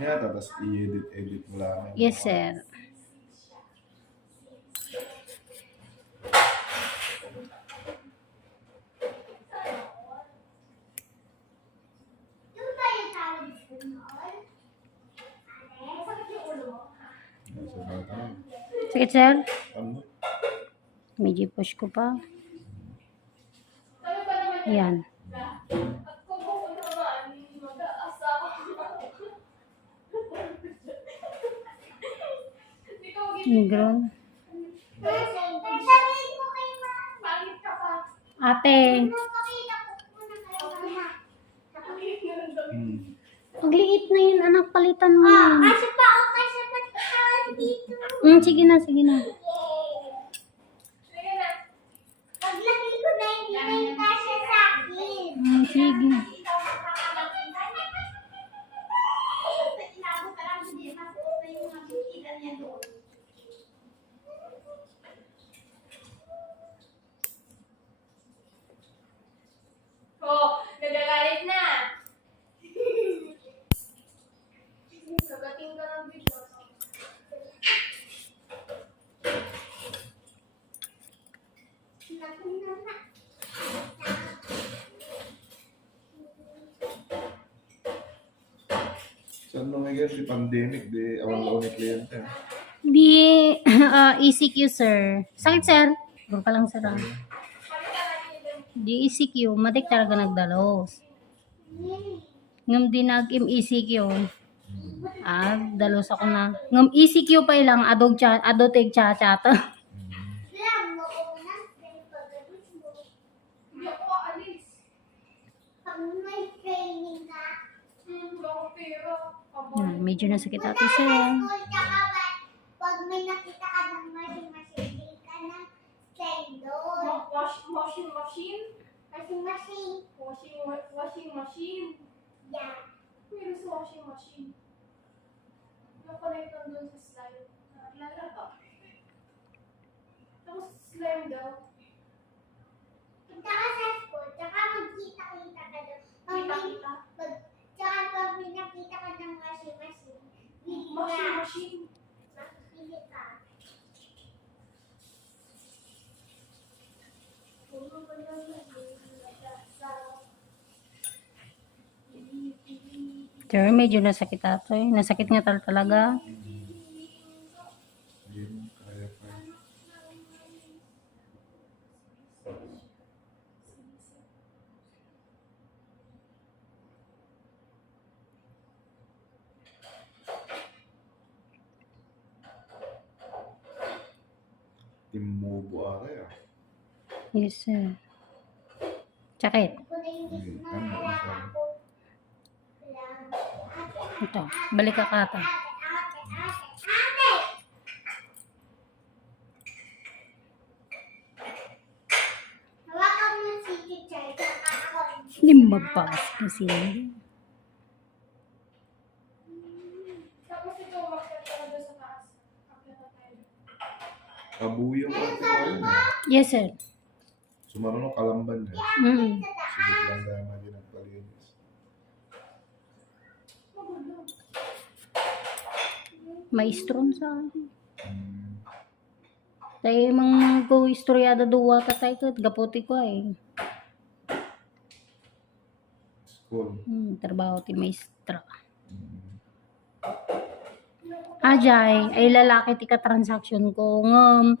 niya, tapos i-edit-edit mo lang. Yes, sir. Sakit sir? Medyo push ko pa. Yan. Negron. Pa? Ate. Hmm. ang liit na yun, anak. Palitan mo Ah, na. kasi pa ako kasi matawag dito. Mm, sige na, sige na. Saan nga di pandemic, di awan-awan ni kliyente. Di, ah, ECQ, sir. Sakit, sir? Bro ka lang, sir. ah. Di ECQ, matik talaga nagdalos. Ngam di nag-im ECQ, ah, dalos ako na. Ngam ECQ pa ilang, adog cha, adotig cha chata. Hindi ako aalis. Pag may training ka, Hmm, wala akong pera. Aba. Yan, medyo nasakit ate, sir. Ka ka ba? Pag may nakita ka ng machine, machine ka ng wash, washing machine? Washing machine. Washing, wa- washing machine. Yeah. Meron sa washing machine. Nakonect lang doon sa slime. Lalaba. Tapos slime daw. Punta ka sa school, tsaka magkita-kita ka doon. Pag may, Kita-kita. pag, tsaka pag may nakita ka ng washing machine, bili Washing ka. machine. Bili ka. Puro ko lang yun, sa- Sir, medyo nasakit ato eh. Nasakit nga tal talaga. Timubo are ah. Yes, sir. Sakit. Yung Hindi, gusto ano, na masyado. ako. Lang. Ate, Ito, balik ka kata. mo. Hindi mabas kasi. Ka. Kabuyo ko Yes, sir. Sumarunong kalamban niya. Mm. Sige lang tayo Maistron sa. Tayo mga go istoryada duwa ka tayo kat gaputi ko eh. School. Hmm, trabaho ti maestra. Ajay, ay lalaki ti ka transaction ko. Ngam,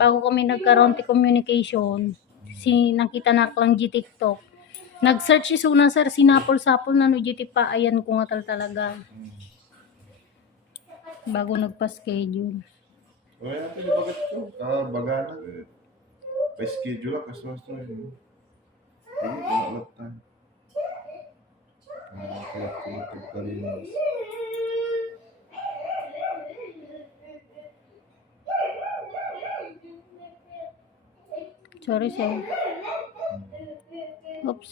bago kami nagkaroon ti communication, si nakita na lang di TikTok. Nag-search is una sir, sinapol-sapol na no di ti pa, ayan ko nga tal talaga. Hmm. Bago nagpa-schedule. Kaya natin yung bakit ko. Kabagana. Eh. Pa-schedule ako. Kasi mas ito eh. Hindi, kumalat tayo. Ah, kaya ko pagpalinis. Sorry sir. Oops.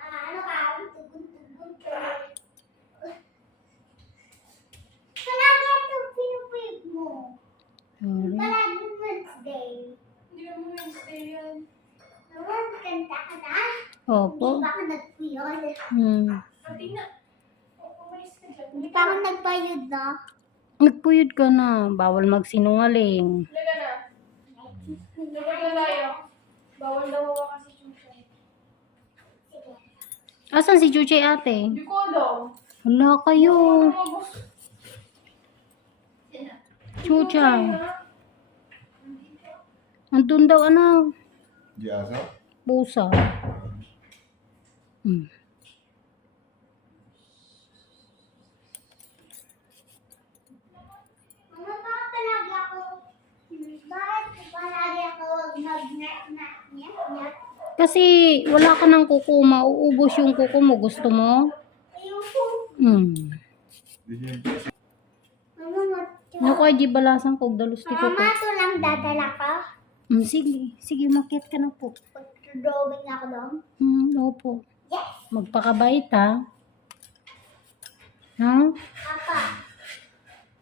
Ah, ano ka? Tugon-tugon ka. Palagi ito pinupig mo. Sorry. Palagi Wednesday. Hindi naman Wednesday yan. Naman, kanta ka na. Opo. Hindi pa ako nagpuyod. Hmm. Pati na. Hindi pa ako nagpuyod na. Nagpuyod ka na. Bawal magsinungaling. Laga na. Laga na tayo. Bawal daw ako kasi chuchay. Asan si Chuchay ate? Hindi ko alam. Wala kayo. Chuchay. Andun daw ano. Di asa? Pusa. Hmm. Ano ba talaga ako? Bakit palagi ako nag-net-net niya? Kasi wala ka ng kuko. Mauubos yung kuko mo. Gusto mo? Mat- Naku, ay di balasan ko. Dalos di ko Mama, to. ito lang dadala ka. Hmm, sige. Sige, makit ka na po. Pag-drawing ako doon. Hmm, opo. Magpakabait ha. Ha? Apa.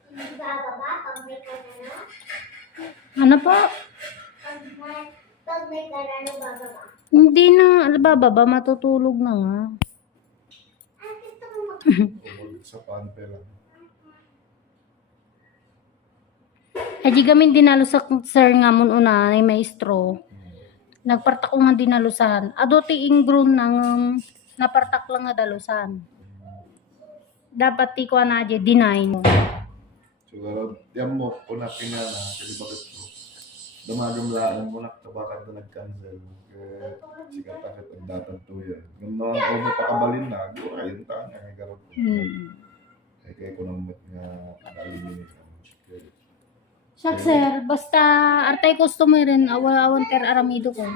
Hindi ba baba pag may kanano? Ano po? Pag may, pag may kanano bababa. Hindi na. Bababa, matutulog na nga. Ay, gusto mag- Ubod sa panpe lang. Ay, di kami dinalo sa sir nga mun una, ay maestro. Nagpartak ko nga dinalusan. Adote ingron nang um, napartak lang nga dalusan. Dapat ti ko na aja deny mo. Siguro, yan mo, kung napinala, kasi bakit mo, dumagam mo na, tabakan na nag-cancel. Kaya, sikat akit ang datang tuya. Nung mga ako mo pakabalin na, go, ayun ta, nga, nga garot. Hmm. Eh, kaya ko nang nga, kadali Kaya, Siya sir, basta artay customer rin, awa-awan ter aramido ko.